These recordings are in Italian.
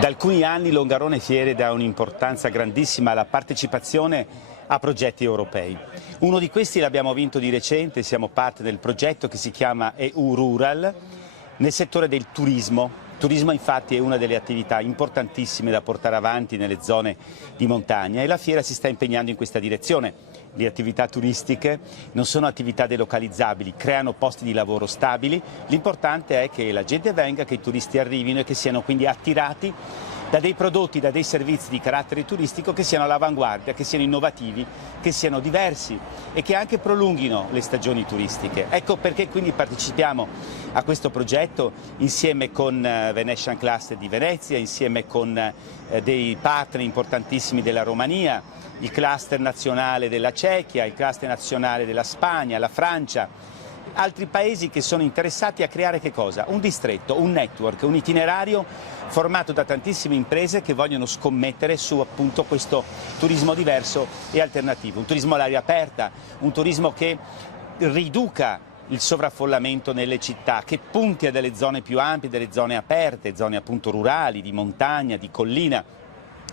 Da alcuni anni Longarone Fiere dà un'importanza grandissima alla partecipazione a progetti europei. Uno di questi l'abbiamo vinto di recente, siamo parte del progetto che si chiama EU Rural nel settore del turismo. Il turismo infatti è una delle attività importantissime da portare avanti nelle zone di montagna e la fiera si sta impegnando in questa direzione. Le attività turistiche non sono attività delocalizzabili, creano posti di lavoro stabili, l'importante è che la gente venga, che i turisti arrivino e che siano quindi attirati da dei prodotti, da dei servizi di carattere turistico che siano all'avanguardia, che siano innovativi, che siano diversi e che anche prolunghino le stagioni turistiche. Ecco perché quindi partecipiamo a questo progetto insieme con Venetian Cluster di Venezia, insieme con dei partner importantissimi della Romania, il cluster nazionale della Cechia, il cluster nazionale della Spagna, la Francia, altri paesi che sono interessati a creare che cosa? Un distretto, un network, un itinerario formato da tantissime imprese che vogliono scommettere su appunto questo turismo diverso e alternativo, un turismo all'aria aperta, un turismo che riduca il sovraffollamento nelle città, che punti a delle zone più ampie, delle zone aperte, zone appunto rurali, di montagna, di collina,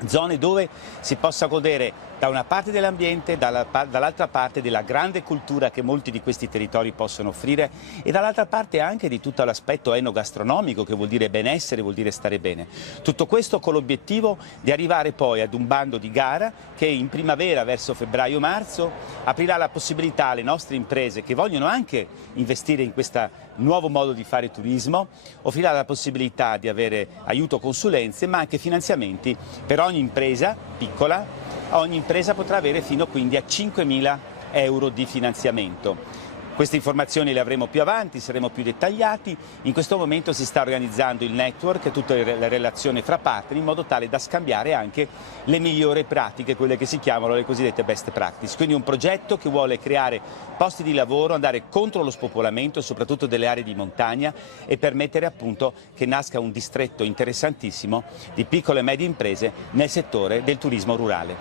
zone dove si possa godere da una parte dell'ambiente, dall'altra parte della grande cultura che molti di questi territori possono offrire e dall'altra parte anche di tutto l'aspetto enogastronomico che vuol dire benessere, vuol dire stare bene. Tutto questo con l'obiettivo di arrivare poi ad un bando di gara che in primavera, verso febbraio-marzo, aprirà la possibilità alle nostre imprese che vogliono anche investire in questo nuovo modo di fare turismo, offrirà la possibilità di avere aiuto consulenze ma anche finanziamenti per ogni impresa piccola. Ogni impresa potrà avere fino quindi a 5.000 euro di finanziamento. Queste informazioni le avremo più avanti, saremo più dettagliati. In questo momento si sta organizzando il network, tutta la relazione fra partner in modo tale da scambiare anche le migliori pratiche, quelle che si chiamano le cosiddette best practice. Quindi un progetto che vuole creare posti di lavoro, andare contro lo spopolamento, soprattutto delle aree di montagna e permettere appunto che nasca un distretto interessantissimo di piccole e medie imprese nel settore del turismo rurale.